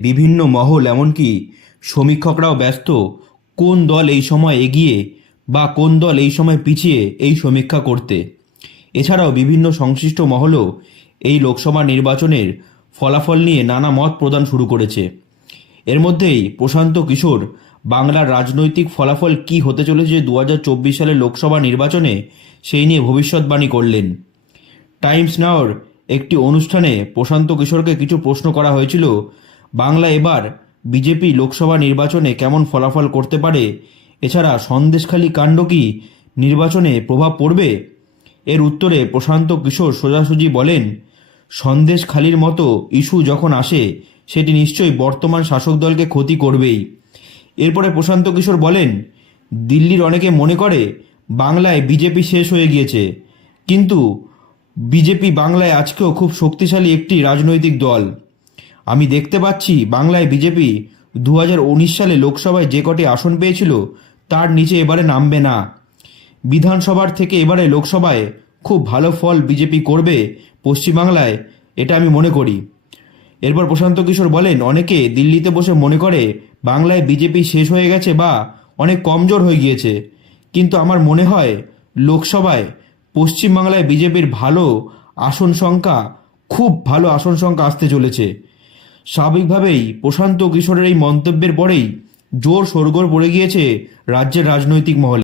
বিভিন্ন মহল, এমনকি সমীক্ষকরাও ব্যস্ত, কোন দল এই সময় এগিয়ে বা কোন দল এই সময় পিছিয়ে এই সমীক্ষা করতে। এছাড়াও বিভিন্ন সংশ্লিষ্ট মহলও এই লোকসভা নির্বাচনের ফলাফল নিয়ে নানা মত প্রদান শুরু করেছে। এর মধ্যেই প্রশান্ত কিশোর, বাংলার রাজনৈতিক ফলাফল কি হতে চলেছে দু হাজার চব্বিশ সালের লোকসভা নির্বাচনে, সেই নিয়ে ভবিষ্যৎবাণী করলেন। টাইমস নাওর একটি অনুষ্ঠানে প্রশান্ত কিশোরকে কিছু প্রশ্ন করা হয়েছিল বাংলা এবার বিজেপি লোকসভা নির্বাচনে কেমন ফলাফল করতে পারে? এছাড়া সন্দেশখালী কাণ্ড কি নির্বাচনে প্রভাব পড়বে? এর উত্তরে প্রশান্ত কিশোর সোজাসুজি বলেন, সন্দেশখালির মতো ইস্যু যখন আসে, সেটি নিশ্চয়ই বর্তমান শাসক দলকে ক্ষতি করবেই। এরপরে প্রশান্ত কিশোর বলেন, দিল্লির অনেকে মনে করে, বাংলায় বিজেপি শেষ হয়ে গিয়েছে। কিন্তু বিজেপি বাংলায় আজকেও খুব শক্তিশালী একটি রাজনৈতিক দল। আমি দেখতে পাচ্ছি বাংলায় বিজেপি দু হাজার উনিশ সালে লোকসভায় যে কটি আসন পেয়েছিল, তার নিচে এবারে নামবে না। বিধানসভার থেকে এবারে লোকসভায় খুব ভালো ফল বিজেপি করবে পশ্চিমবাংলায়, এটা আমি মনে করি। এরপর প্রশান্ত কিশোর বলেন, অনেকে দিল্লিতে বসে মনে করে বাংলায় বিজেপি শেষ হয়ে গেছে বা অনেক কমজোর হয়ে গিয়েছে। কিন্তু আমার মনে হয় লোকসভায় পশ্চিমবাংলায় বিজেপির ভালো আসন সংখ্যা, খুব ভালো আসন সংখ্যা আসতে চলেছে। স্বাভাবিকভাবেই প্রশান্ত কিশোরের এই মন্তব্যের পরেই জোর সরগোর পড়ে গিয়েছে রাজ্যের রাজনৈতিক মহলে।